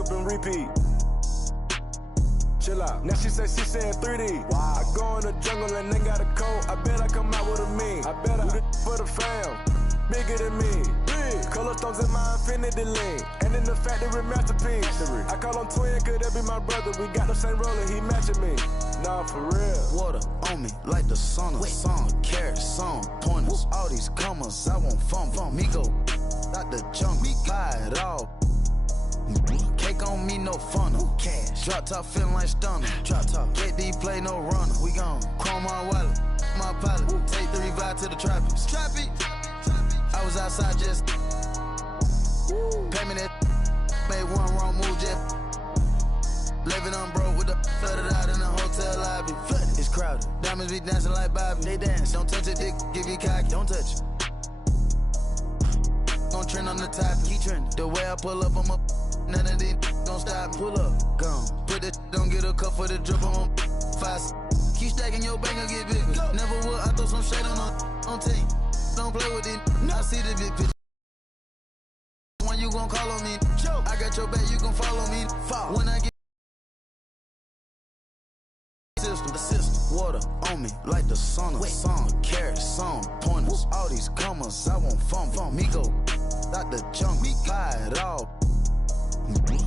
up and repeat. Chill out. Now she saying 3D. Wow. I go in the jungle and they got a coat. I bet I come out with a mean. I bet I do this for the fam. Bigger than me. Big. Color stones in my infinity lane. And in the factory masterpiece. I call him twin, could that be my brother? We got the same roller, he matching me. Nah, for real. Water on me like the sun of sun. Carrots, some pointers. All these commas, I want fun. Me go out the junk, we buy it all. Cake on me, no funnel. Cash. Drop top feeling like stunner. Drop top. KD play no runner. We gone. Chrome my wallet. My pilot. Take 3 vibe to the trappies. Trappy. I was outside just. Pay me that. Made one wrong move just. Living on broke with the flooded out in the hotel lobby. Flooded. It's crowded. Diamonds be dancing like Bobby. They dance. Don't touch it, dick. Give you cocky. Don't touch it. Gon' trend on the top. Keep trending. The way I pull up, I'm up. None of these gon' stop. Pull up, gone. Put that don't get a cup for the drip on 5. Keep stacking your bank and get bigger. Never would, I throw some shade on tape. Don't play with it. I see the big picture. When you gon' call on me, I got your back, you gon' follow me. When I get system, water on me like the sun of sun. Carrots, some pointers. All these commas, I want fun. Me go out the junk, we buy it all.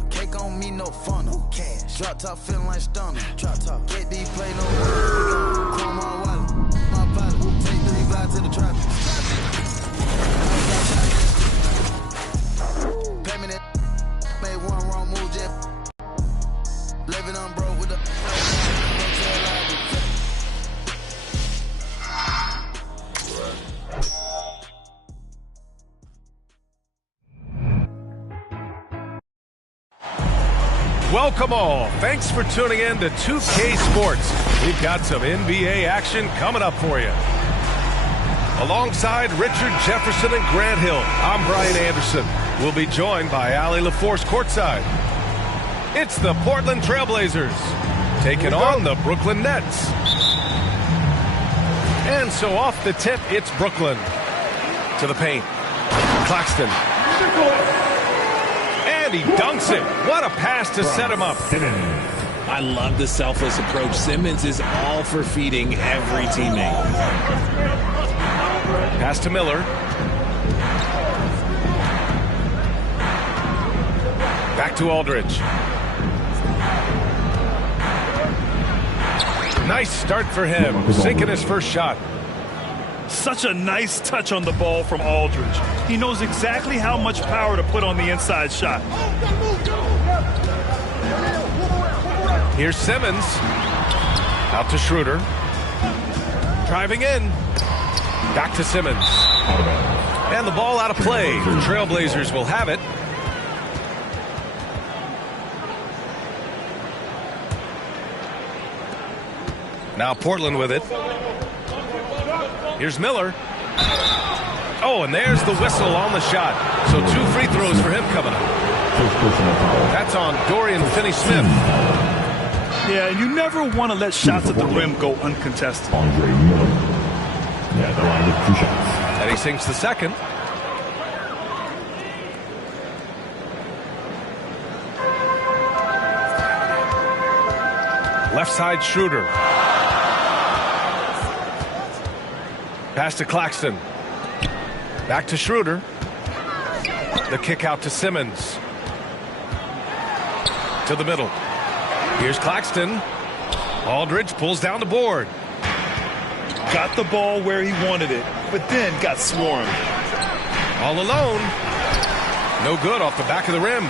Cake on me, no funnel. Cash. Drop top feeling like stunner. Drop top. KD play no runner. Chrome my wallet. My pilot. Take 3 vibe to the traffic. Pay me that. Made one wrong move, jet. Living on broke with the. Welcome all. Thanks for tuning in to 2K Sports. We've got some NBA action coming up for you. Alongside Richard Jefferson and Grant Hill, I'm Brian Anderson. We'll be joined by Allie LaForce courtside. It's the Portland Trailblazers taking on the Brooklyn Nets. And so off the tip, it's Brooklyn. To the paint. Claxton. He dunks it. What a pass to set him up. I love the selfless approach. Simmons is all for feeding every teammate. Pass to Miller. Back to Aldridge. Nice start for him. Sinking his first shot. Such a nice touch on the ball from Aldridge. He knows exactly how much power to put on the inside shot. Here's Simmons. Out to Schroeder. Driving in. Back to Simmons. And the ball out of play. The Trailblazers will have it. Now Portland with it. Here's Miller. Oh, and there's the whistle on the shot. So 2 free throws for him coming up. That's on Dorian Finney-Smith. Yeah, you never want to let shots at the rim go uncontested. And he sinks the second. Left side Schroeder. Pass to Claxton. Back to Schroeder. The kick out to Simmons. To the middle. Here's Claxton. Aldridge pulls down the board. Got the ball where he wanted it, but then got swarmed. All alone. No good off the back of the rim.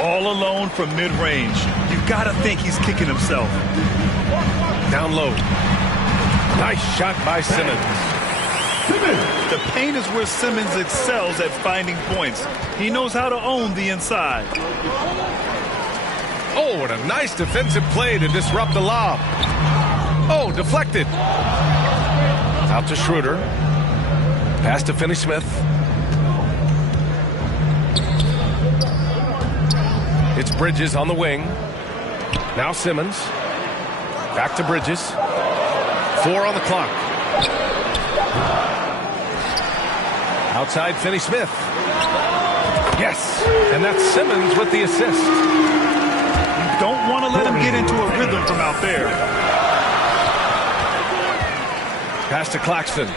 All alone from mid-range. You gotta think he's kicking himself. Down low. Nice shot by Simmons. The paint is where Simmons excels at finding points. He knows how to own the inside. Oh, and a nice defensive play to disrupt the lob. Oh, deflected. Out to Schroeder. Pass to Finney-Smith. It's Bridges on the wing. Now Simmons. Back to Bridges. 4 on the clock. Outside Finney-Smith. Yes, and that's Simmons with the assist. You don't want to let him get into a rhythm from out there. Pass to Claxton.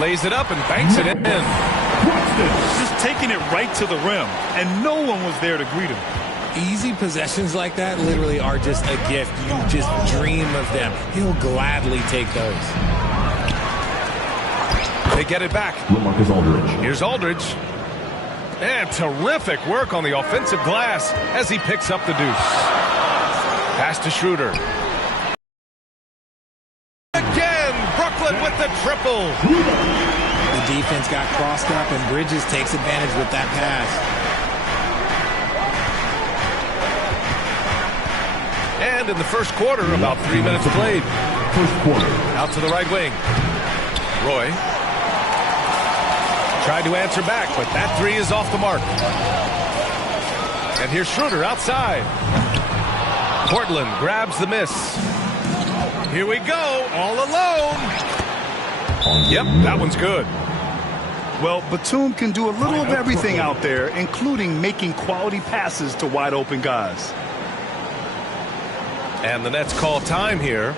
Lays it up and banks it in. Just taking it right to the rim, and no one was there to greet him. Easy possessions like that literally are just a gift. You just dream of them. He'll gladly take those. They get it back. Here's Aldridge. And terrific work on the offensive glass as he picks up the deuce. Pass to Schroeder. Again, Brooklyn with the triple. The defense got crossed up, and Bridges takes advantage with that pass. And in the first quarter, about 3 minutes played. First quarter. Out to the right wing. Roy tried to answer back, but that three is off the mark. And here's Schroeder outside. Portland grabs the miss. Here we go, all alone. Yep, that one's good. Well, Batum can do a little of everything out there, including making quality passes to wide open guys. And the Nets call time here.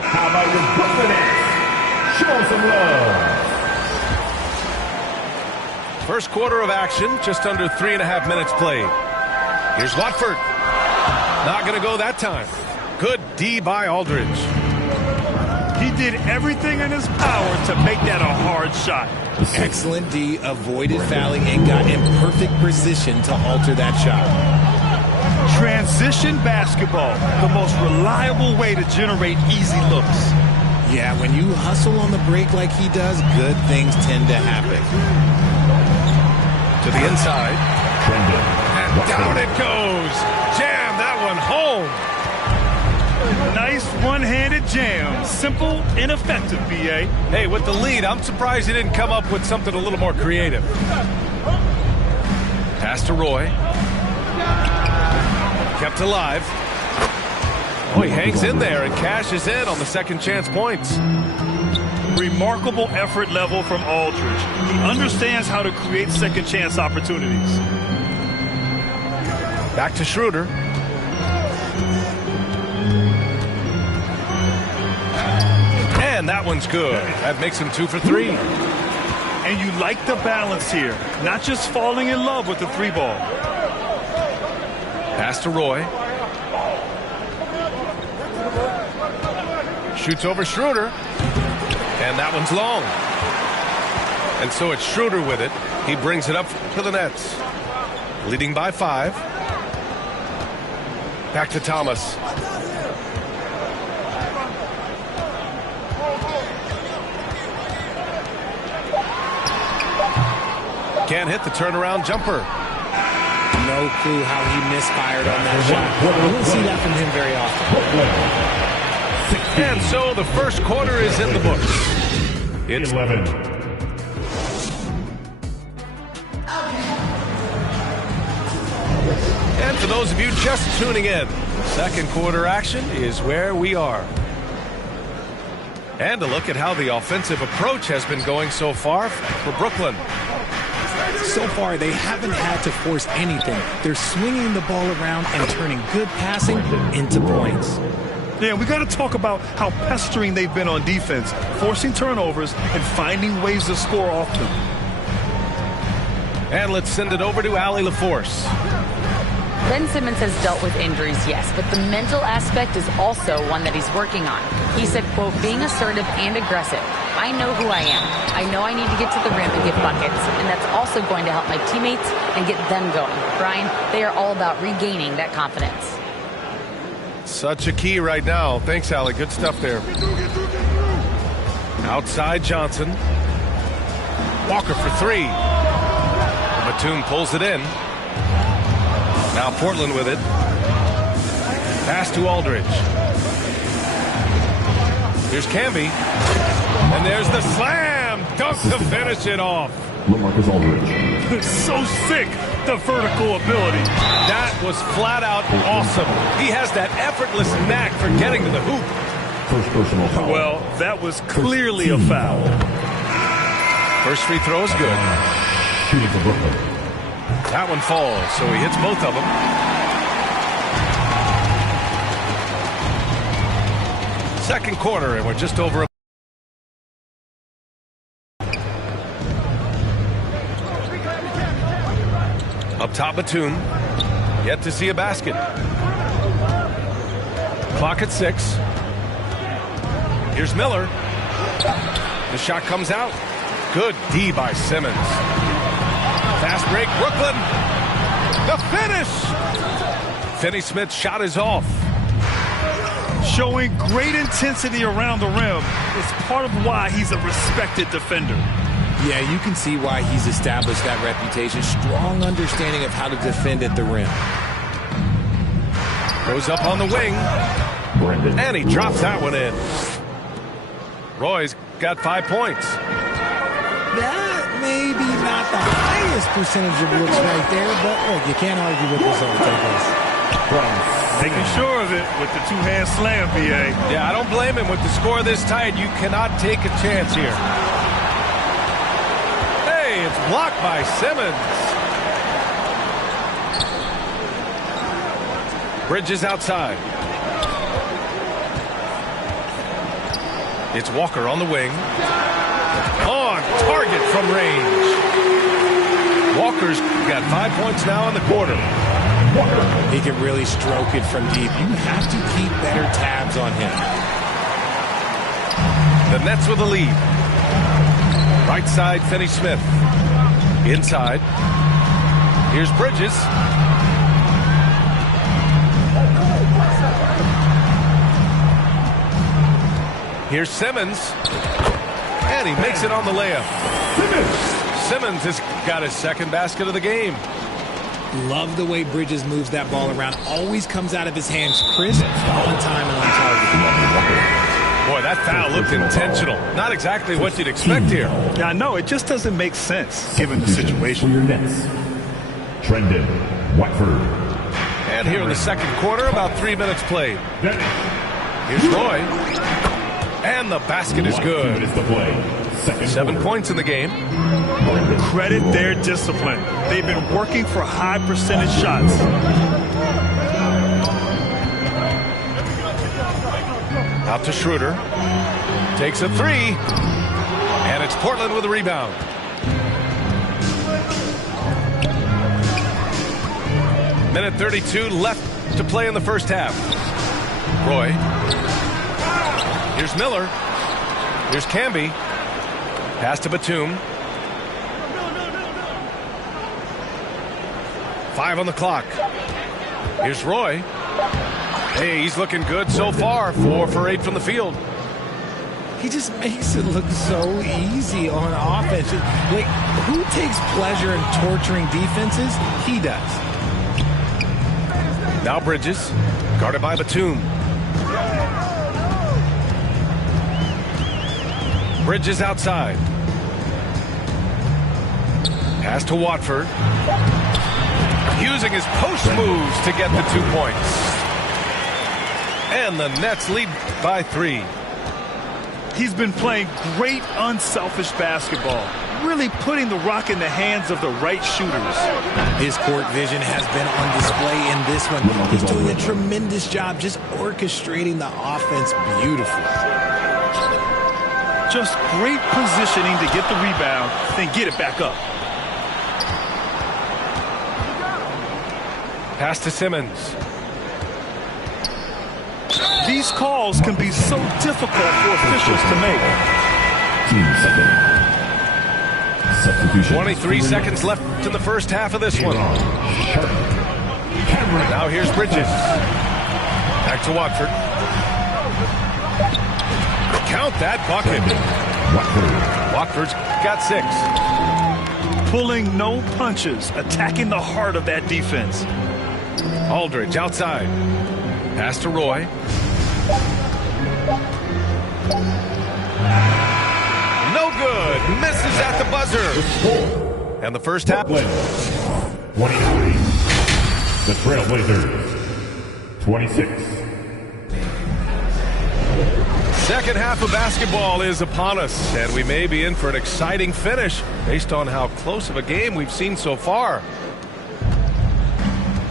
How about your Brooklyn Nets? Show some love. First quarter of action, just under 3.5 minutes played. Here's Watford. Not going to go that time. Good D by Aldridge. He did everything in his power to make that a hard shot. Excellent D, avoided fouling, and got in perfect position to alter that shot. Transition basketball, the most reliable way to generate easy looks. Yeah, when you hustle on the break like he does, good things tend to happen. To the inside. And down it goes. Jam that one home. Nice one-handed jam. Simple and effective, B.A. Hey, with the lead, I'm surprised he didn't come up with something a little more creative. Pass to Roy. Kept alive. Oh, he hangs in there and cashes in on the second chance points. Remarkable effort level from Aldridge. He understands how to create second chance opportunities. Back to Schroeder. And that one's good. That makes him 2 for 3. And you like the balance here. Not just falling in love with the three ball. Pass to Roy. Shoots over Schroeder. And that one's long. And so it's Schroeder with it. He brings it up to the Nets. Leading by 5. Back to Thomas. Can't hit the turnaround jumper. No clue how he misfired on that shot. We don't see that from him very often. And so the first quarter is in the books. It's 11. And for those of you just tuning in, second quarter action is where we are. And a look at how the offensive approach has been going so far for Brooklyn. So far, they haven't had to force anything. They're swinging the ball around and turning good passing into points. Yeah, we got to talk about how pestering they've been on defense, forcing turnovers and finding ways to score off them. And let's send it over to Allie LaForce. Ben Simmons has dealt with injuries, yes, but the mental aspect is also one that he's working on. He said, quote, being assertive and aggressive. I know who I am. I know I need to get to the rim and get buckets, and that's also going to help my teammates and get them going. Brian, they are all about regaining that confidence. Such a key right now. Thanks, Allie. Good stuff there. Outside Johnson. Walker for three. Batum pulls it in. Now Portland with it. Pass to Aldridge. Here's Camby. And there's the slam dunk to finish it off. LaMarcus Aldridge. So sick, the vertical ability. That was flat out awesome. He has that effortless knack for getting to the hoop. First personal foul. Well, that was clearly a foul. First free throw is good. Shooting for Brooklyn. That one falls, so he hits both of them. Second quarter, and we're just over a up top, Batum. Yet to see a basket. Clock at 6. Here's Miller. The shot comes out. Good D by Simmons. Fast break, Brooklyn. The finish. Finney-Smith's shot is off. Showing great intensity around the rim is part of why he's a respected defender. Yeah, you can see why he's established that reputation. Strong understanding of how to defend at the rim. Goes up on the wing. Grindin. And he drops that one in. Roy's got 5 points. That may be not the highest percentage of looks right there, but look, you can't argue with results, I guess. Making sure of it with the two-hand slam, BA. Yeah, I don't blame him. With the score this tight, you cannot take a chance here. Hey, it's blocked by Simmons. Bridges outside. It's Walker on the wing. On target from range. Walker's got 5 points now in the quarter. He can really stroke it from deep. You have to keep better tabs on him. The Nets with the lead. Right side, Finney-Smith. Inside. Here's Bridges. Here's Simmons. And he makes it on the layup. Simmons has got his second basket of the game. Love the way Bridges moves that ball around. Always comes out of his hands crisp, on time, and on target. Boy, that foul looked intentional. Not exactly what you'd expect here. Yeah, I know. It just doesn't make sense given the situation. For your Nets. Grindin. Watford. And here in the second quarter, about 3 minutes played. Here's Roy. And the basket is good. 7 points in the game. Credit their discipline. They've been working for high percentage shots. Out to Schroeder. Takes a three. And it's Portland with a rebound. Minute 32 left to play in the first half. Roy. Here's Miller. Here's Camby. Pass to Batum. 5 on the clock. Here's Roy. Hey, he's looking good so far. 4 for 8 from the field. He just makes it look so easy on offense. Like, who takes pleasure in torturing defenses? He does. Now Bridges, guarded by Batum. Bridges outside. Pass to Watford. Using his post moves to get the 2 points. And the Nets lead by 3. He's been playing great unselfish basketball. really putting the rock in the hands of the right shooters. His court vision has been on display in this one. He's doing a tremendous job just orchestrating the offense beautifully. Just great positioning to get the rebound, then get it back up. Pass to Simmons. These calls can be so difficult for officials to make. Team second. Substitution. 23 seconds left in the first half of this one. Now here's Bridges. Back to Watford. Count that bucket. Watford's got 6. Pulling no punches, attacking the heart of that defense. Aldridge outside. Pass to Roy. No good. Misses at the buzzer. And the first half. 23. The Trailblazers. 26. Second half of basketball is upon us, and we may be in for an exciting finish based on how close of a game we've seen so far.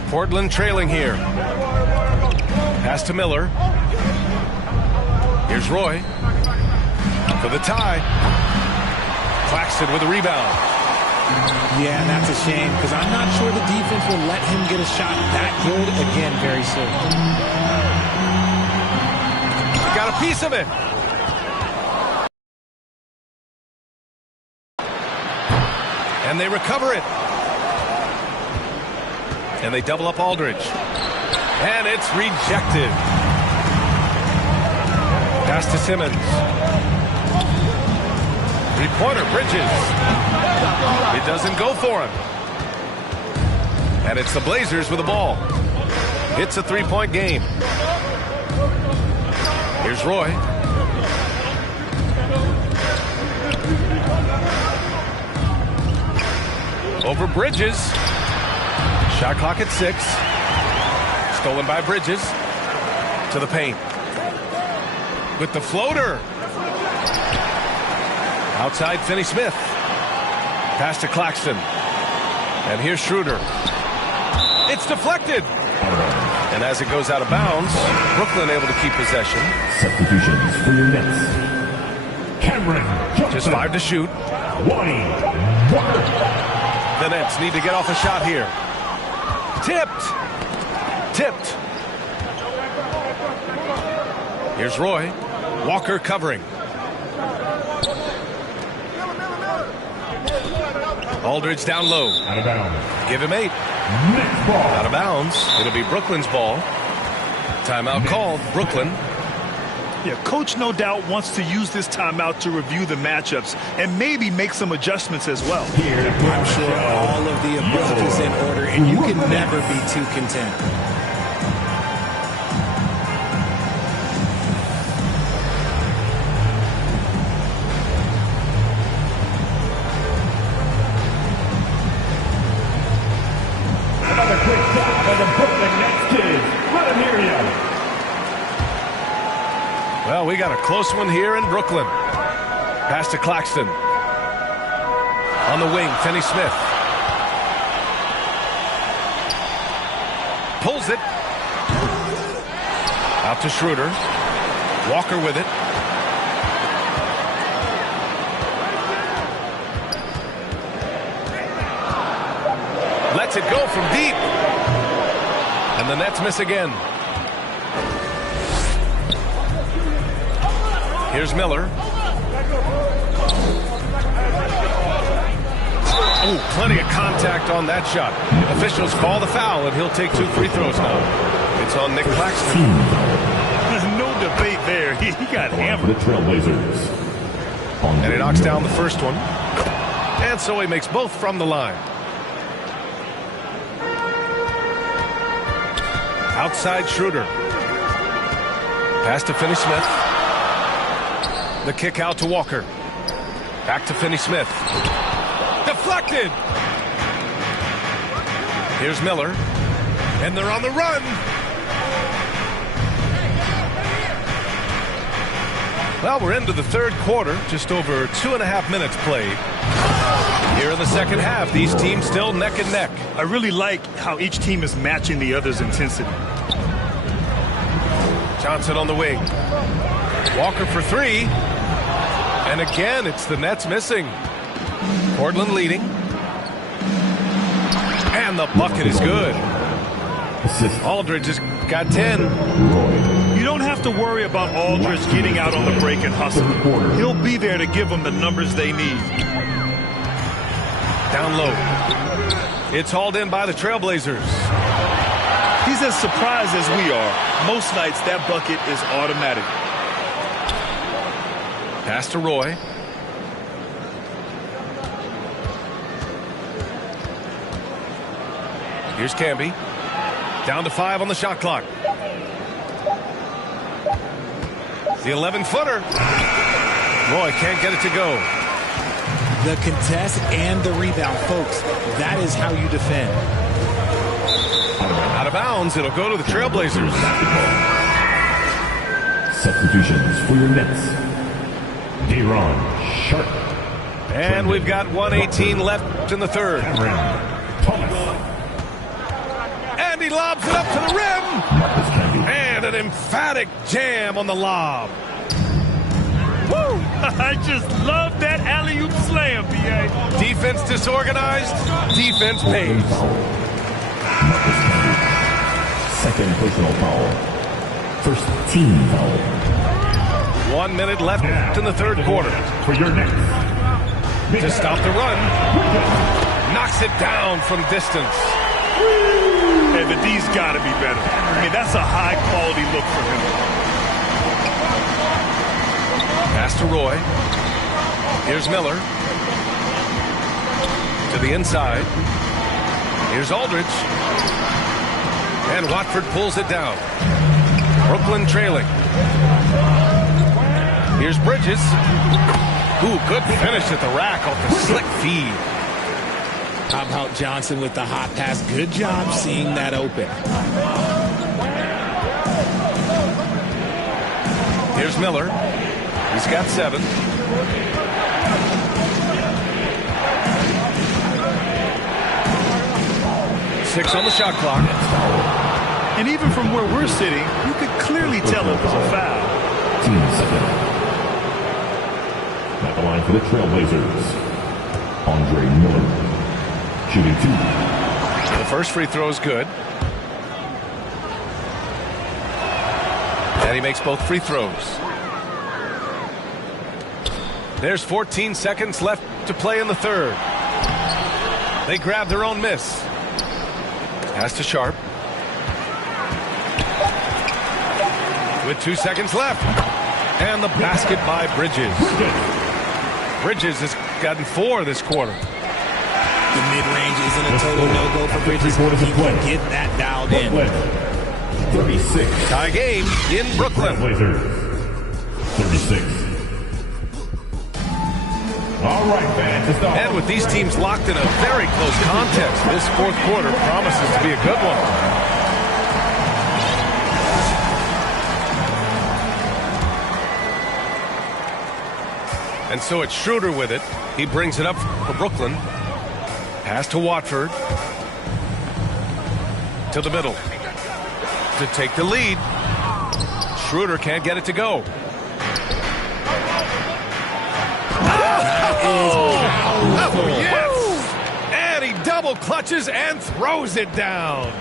Portland trailing here. Pass to Miller. Here's Roy for the tie. Claxton with a rebound. Yeah, and that's a shame because I'm not sure the defense will let him get a shot that good again very soon. Got a piece of it. And they recover it. And they double up Aldridge. And it's rejected. Pass to Simmons. Three-pointer, Bridges. It doesn't go for him. And it's the Blazers with the ball. It's a three-point game. Here's Roy. Over Bridges. Shot clock at 6. Stolen by Bridges. To the paint. With the floater. Outside Finney-Smith. Pass to Claxton. And here's Schroeder. It's deflected. And as it goes out of bounds, Brooklyn able to keep possession. Substitutions for your Nets. Cameron Johnson. Just 5 to shoot. Lonnie Walker. The Nets need to get off a shot here. Tipped. Tipped. Here's Roy. Walker covering. Aldridge down low. Out of bounds. Give him 8. Next ball. Out of bounds. It'll be Brooklyn's ball. Timeout called. Brooklyn. Yeah, coach no doubt wants to use this timeout to review the matchups and maybe make some adjustments as well. Here, I'm sure all of the above is in order, and you can never be too content. Another quick shot by the Brooklyn Nets kids. Let him hear you. Well, we got a close one here in Brooklyn. Pass to Claxton. On the wing, Finney-Smith. Pulls it. Out to Schroeder. Walker with it. Lets it go from deep. And the Nets miss again. Here's Miller. Ooh, plenty of contact on that shot. Officials call the foul, and he'll take 2 free throws now. It's on Nick Claxton. No debate there. He got hammered. The Trailblazers. And he knocks down the first one. And so he makes both from the line. Outside Schroeder. Pass to Finney-Smith. The kick out to Walker. Back to Finney-Smith. Deflected. Here's Miller. And they're on the run. Well, we're into the third quarter. Just over 2.5 minutes played. Here in the second half, these teams still neck and neck. I really like how each team is matching the other's intensity. Johnson on the wing. Walker for three. And again, it's the Nets missing. Portland leading. And the bucket is good. Aldridge has got 10. You don't have to worry about Aldridge getting out on the break and hustling. He'll be there to give them the numbers they need. Down low. It's hauled in by the Trailblazers. He's as surprised as we are. Most nights, that bucket is automatic. Pass to Roy. Here's Camby. Down to 5 on the shot clock. The 11-footer. Roy can't get it to go. The contest and the rebound, folks. That is how you defend. Out of bounds. It'll go to the Trailblazers. Substitutions for your Nets. De'Ron Sharp. And we've got 1:18 left in the third. Thomas. And he lobs it up to the rim. And an emphatic jam on the lob. Woo! I just love that alley-oop slam, B.A. Defense disorganized. Defense pays. Second personal foul. First team foul. 1 minute left in the third quarter. For your Nets. To stop the run. Knocks it down from distance. Hey, the D's got to be better. I mean, that's a high-quality look for him. Pass to Roy. Here's Miller. To the inside. Here's Aldridge. And Watford pulls it down. Brooklyn trailing. Here's Bridges. Ooh, good finish at the rack off the slick feed. How about Johnson with the hot pass? Good job seeing that open. Here's Miller. He's got 7. Six on the shot clock. And even from where we're sitting, you could clearly tell it was a foul. Team second. At the line for the Trailblazers. Andre Miller. Shooting 2. The first free throw is good. And he makes both free throws. There's 14 seconds left to play in the third. They grab their own miss. Pass to Sharp. With 2 seconds left. And the basket by Bridges. Bridges has gotten 4 this quarter. The mid-range isn't a total no-go for Bridges. He can get that dialed in. 36. Tie game in Brooklyn. Blazers. 36. All right, fans. And with these teams locked in a very close contest, this fourth quarter promises to be a good one. And so it's Schroeder with it. He brings it up for Brooklyn. Pass to Watford. To the middle. To take the lead. Schroeder can't get it to go. Oh, yes! And he double clutches and throws it down.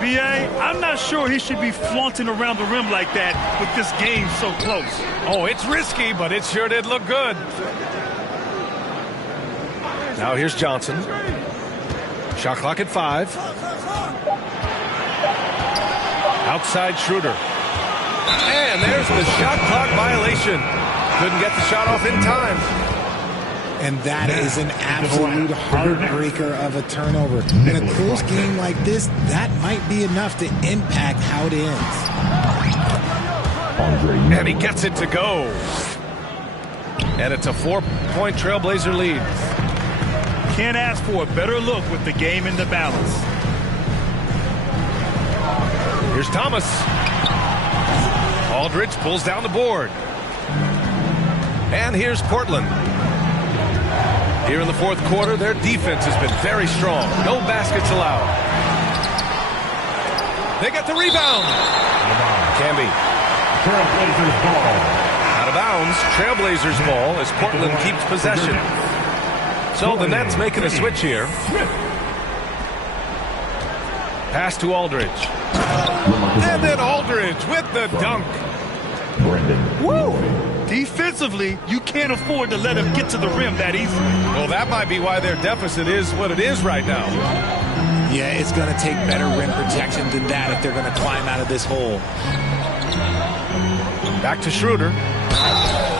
B.A., I'm not sure he should be flaunting around the rim like that with this game so close. Oh, it's risky, but it sure did look good. Now here's Johnson. Shot clock at 5. Outside Schroeder. And there's the shot clock violation. Couldn't get the shot off in time. And that is an absolute heartbreaker of a turnover. In a close game like this, that might be enough to impact how it ends. And he gets it to go. And it's a 4-point Trailblazer lead. Can't ask for a better look with the game in the balance. Here's Thomas. Aldridge pulls down the board. And here's Portland. Here in the fourth quarter, their defense has been very strong. No baskets allowed. They get the rebound. Camby. Trailblazers ball. Out of bounds. Trailblazers ball as Portland keeps possession. So the Nets making a switch here. Pass to Aldridge. And then Aldridge with the dunk. Woo! Defensively, you can't afford to let him get to the rim that easily. Well, that might be why their deficit is what it is right now. Yeah, it's going to take better rim protection than that if they're going to climb out of this hole. Back to Schroeder.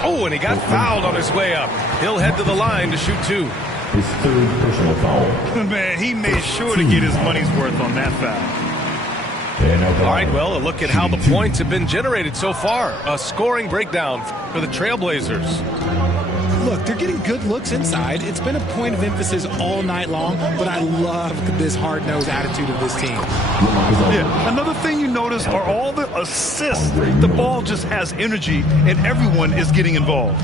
Oh, and he got fouled on his way up. He'll head to the line to shoot 2. His third personal foul. Man, he made sure to get his money's worth on that foul. All right, well, a look at how the points have been generated so far. A scoring breakdown for the Trailblazers. Look, they're getting good looks inside. It's been a point of emphasis all night long, but I love this hard-nosed attitude of this team. Yeah, another thing you notice are all the assists. The ball just has energy, and everyone is getting involved.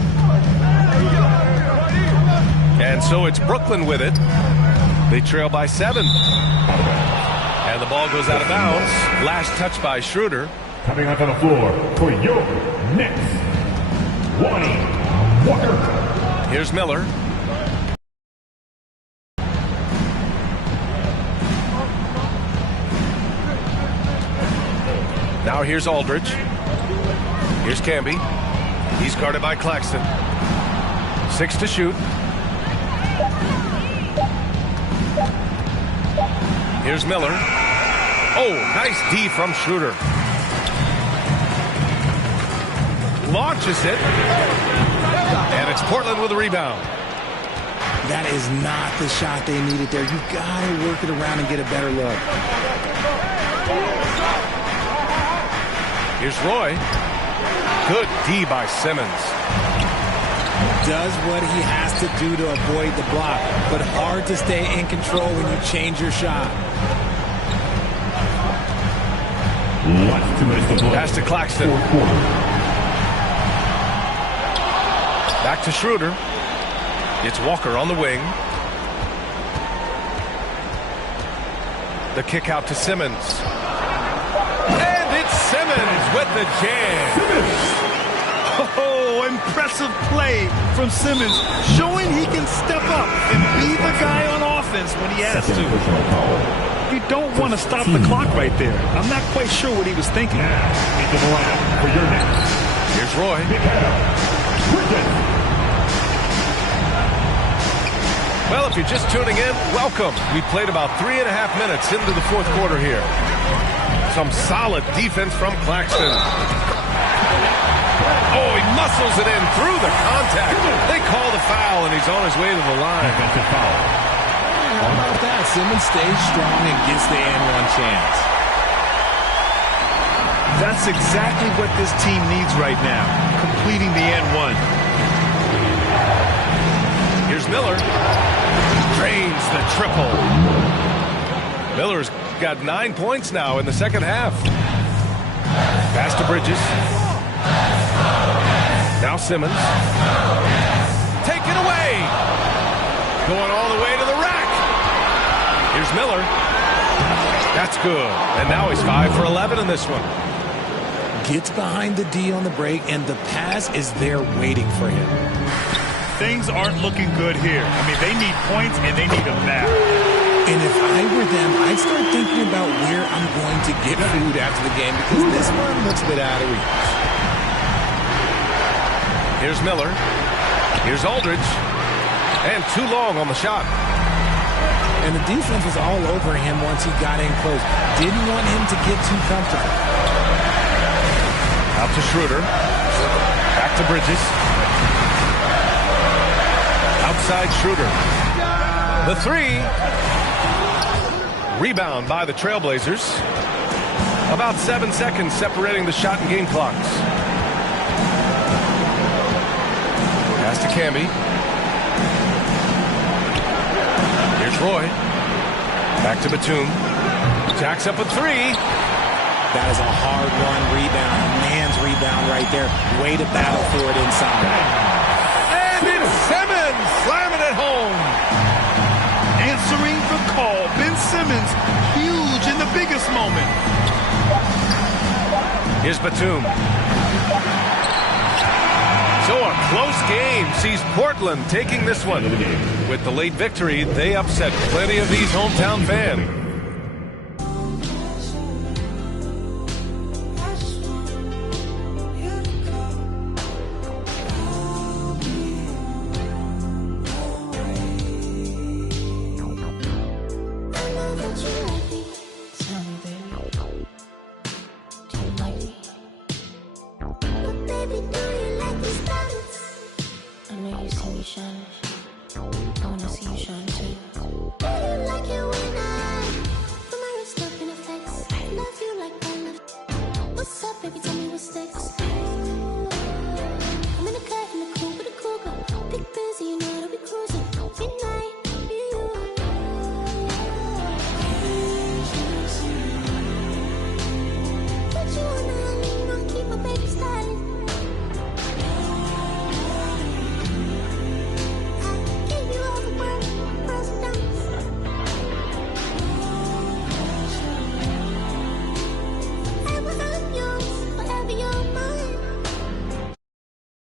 And so it's Brooklyn with it. They trail by 7. And the ball goes out of bounds. Last touch by Schroeder. Coming onto the floor for your Nets, Lonnie Walker. Here's Miller. Now here's Aldridge. Here's Camby. He's guarded by Claxton. 6 to shoot. Here's Miller. Oh, nice D from Schroeder. Launches it. And it's Portland with a rebound. That is not the shot they needed there. You've got to work it around and get a better look. Here's Roy. Good D by Simmons. Does what he has to do to avoid the block, but hard to stay in control when you change your shot. Pass to Claxton. Back to Schroeder. It's Walker on the wing. The kick out to Simmons. And it's Simmons with the jam. Oh, impressive play from Simmons, showing he can step up and be the guy on offense when he has to. You don't want to stop the clock right there. I'm not quite sure what he was thinking. Into the line for your Nets. Here's Roy. Well, if you're just tuning in, welcome. We played about 3.5 minutes into the fourth quarter here. Some solid defense from Claxton. Oh, he muscles it in through the contact. They call the foul, and he's on his way to the line. Defensive foul. How about that? Simmons stays strong and gets the N1 chance. That's exactly what this team needs right now, completing the N1. Here's Miller. Drains the triple. Miller's got 9 points now in the second half. Pass to Bridges. Now Simmons. Take it away. Going all the way to the rack. Here's Miller. That's good. And now he's 5 for 11 in this one. Gets behind the D on the break, and the pass is there waiting for him. Things aren't looking good here. I mean, they need points, and they need them now. And if I were them, I'd start thinking about where I'm going to get food after the game, because this one looks a bit out of reach. Here's Miller. Here's Aldridge. And too long on the shot. And the defense was all over him once he got in close. Didn't want him to get too comfortable. Out to Schroeder. Back to Bridges. Outside Schroeder. The 3. Rebound by the Trailblazers. About 7 seconds separating the shot and game clocks. Pass to Camby. Here's Roy. Back to Batum. Jacks up a 3. That is a hard-won rebound. A man's rebound right there. Way to battle for it inside. And it's Simmons slamming it home. moment. Here's Batum. So a close game sees Portland taking this one. With the late victory, they upset plenty of these hometown fans.